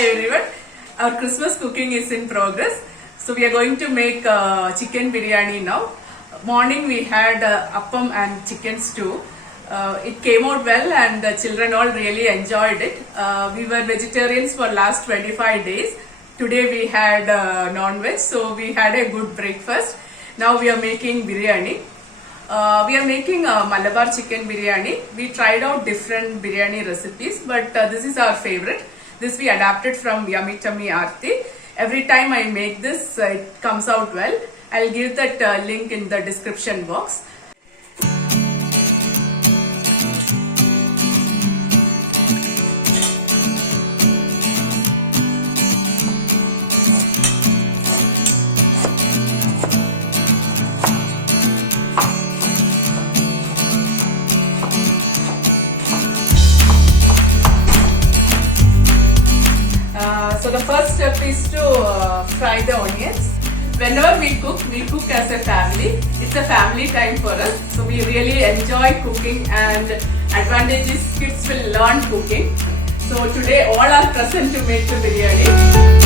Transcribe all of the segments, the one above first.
Hi everyone. Our Christmas cooking is in progress. So we are going to make chicken biryani now. Morning we had appam and chicken stew. It came out well and the children all really enjoyed it. We were vegetarians for last 25 days. Today we had non-veg, so we had a good breakfast. Now we are making biryani. We are making Malabar chicken biryani. We tried out different biryani recipes, but this is our favorite. This we adapted from Yummy Tummy Aarti. Every time I make this, it comes out well. I'll give that link in the description box. So the first step is to fry the onions. Whenever we cook as a family. It's a family time for us. So we really enjoy cooking, and advantage is kids will learn cooking. So today all are present to make the biryani.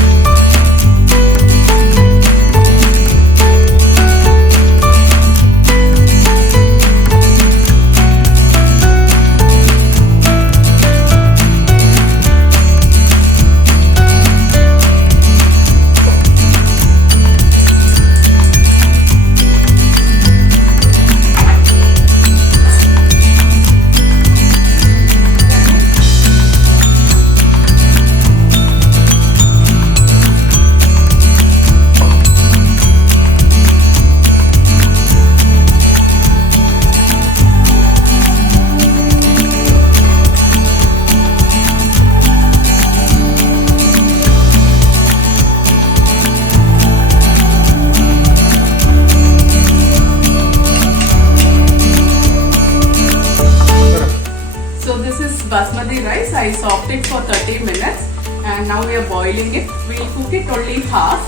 Basmati rice, I soaked it for 30 minutes and now we are boiling it. We will cook it only half.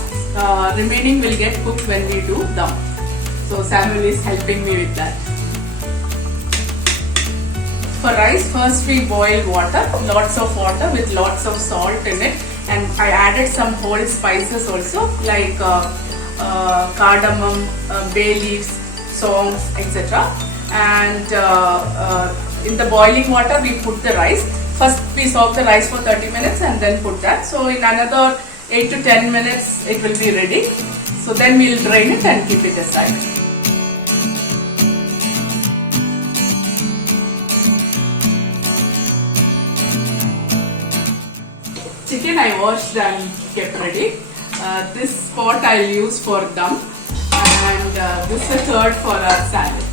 Remaining will get cooked when we do dum. So Samuel is helping me with that. For rice, first we boil water, lots of water with lots of salt in it, and I added some whole spices also like cardamom, bay leaves, songs, etc. And in the boiling water we put the rice. First we soak the rice for 30 minutes and then put that. So in another 8 to 10 minutes it will be ready. So then we will drain it and keep it aside. Chicken I washed and kept ready. This pot I will use for dum, and this is the third for our salad.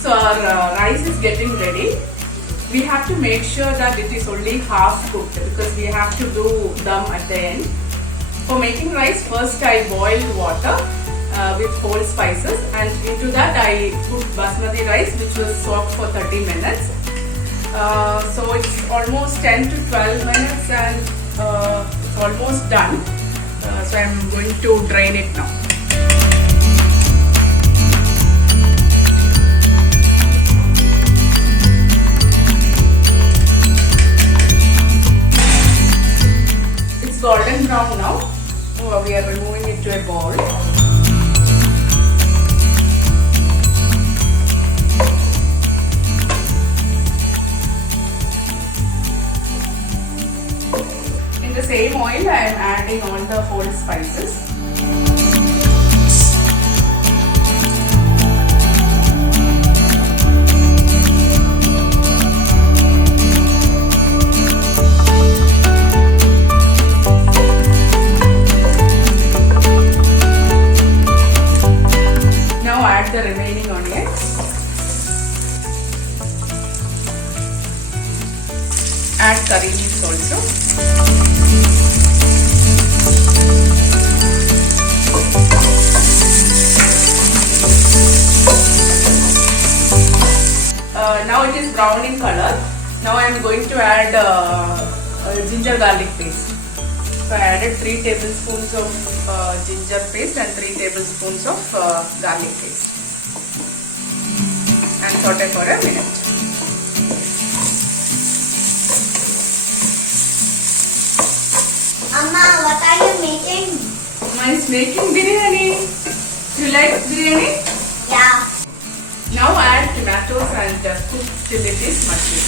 So our rice is getting ready. We have to make sure that it is only half cooked because we have to do dum at the end. For making rice, first I boiled water with whole spices, and into that I put basmati rice which was soaked for 30 minutes. So it's almost 10 to 12 minutes and it's almost done. So I'm going to drain it now. Golden brown now. So we are removing it to a bowl. In the same oil I am adding all the whole spices. The remaining onions. Add curry leaves also. Now it is brown in color. Now I am going to add ginger garlic paste. So I added 3 tablespoons of ginger paste and 3 tablespoons of garlic paste and saute for a minute. making biryani. You like biryani? Yeah. Now add tomatoes and cook till it is mushy.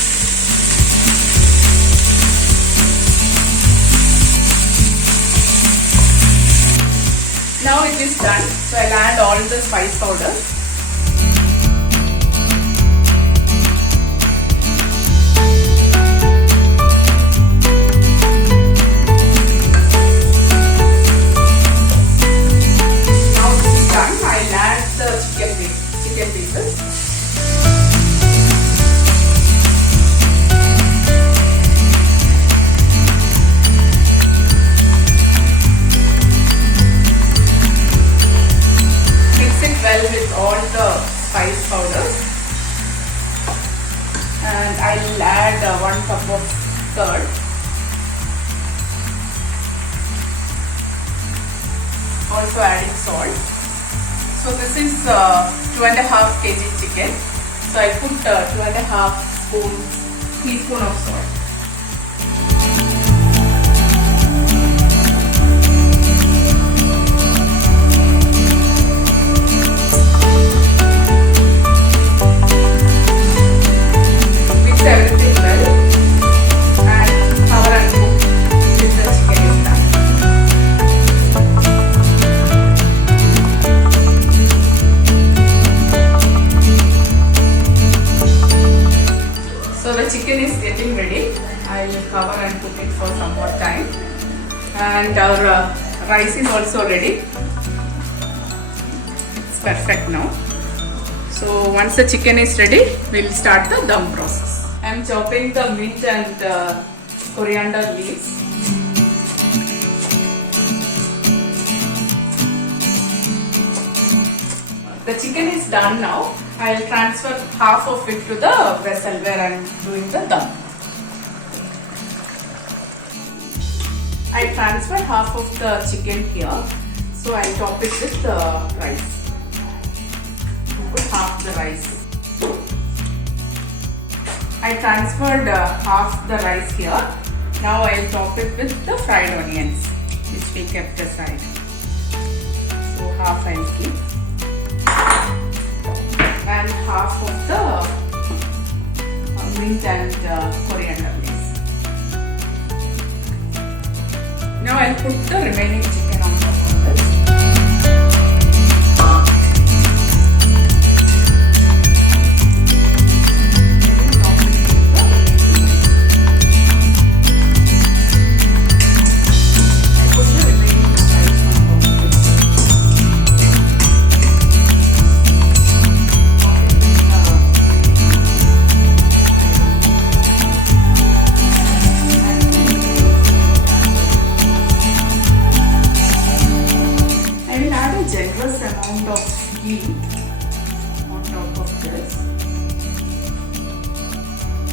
Now it is done. So I'll add all the spice powders. Chicken pieces. Mix it well with all the spice powders, and I'll add 1 cup of curd. Also adding salt. So this is 2.5 kg chicken. So I put 2.5 teaspoon of salt. Mix everything well and cover and cook till the chicken is done. So the chicken is getting ready. I will cover and cook it for some more time. And our rice is also ready. It's perfect now. So once the chicken is ready, we'll start the dum process. I'm chopping the mint and coriander leaves. The chicken is done now. I'll transfer half of it to the vessel where I'm doing the dum. I transfer half of the chicken here. So I'll top it with the rice. Put half the rice. I transferred half the rice here. Now I'll top it with the fried onions, which we kept aside. So half I'll keep. And half of the mint and coriander leaves. Now I'll put the remaining chicken on top of this. On top of this.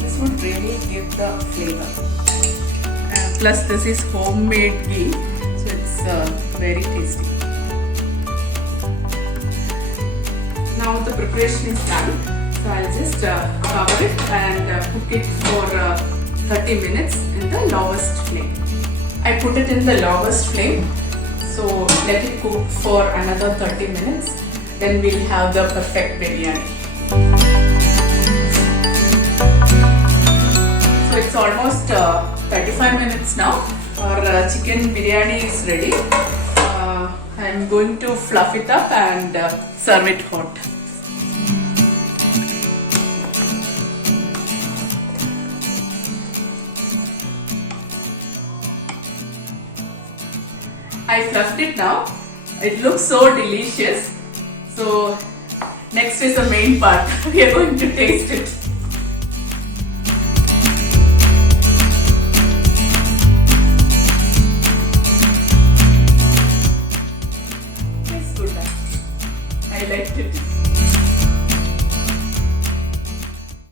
This would really give the flavor. Plus this is homemade ghee, so it's very tasty. Now the preparation is done, so I'll just cover it and cook it for 30 minutes in the lowest flame. I put it in the lowest flame, so let it cook for another 30 minutes. Then we'll have the perfect biryani. So it's almost 35 minutes now. Our chicken biryani is ready. I'm going to fluff it up and serve it hot. I fluffed it now. It looks so delicious. So next is the main part. We are going to taste it.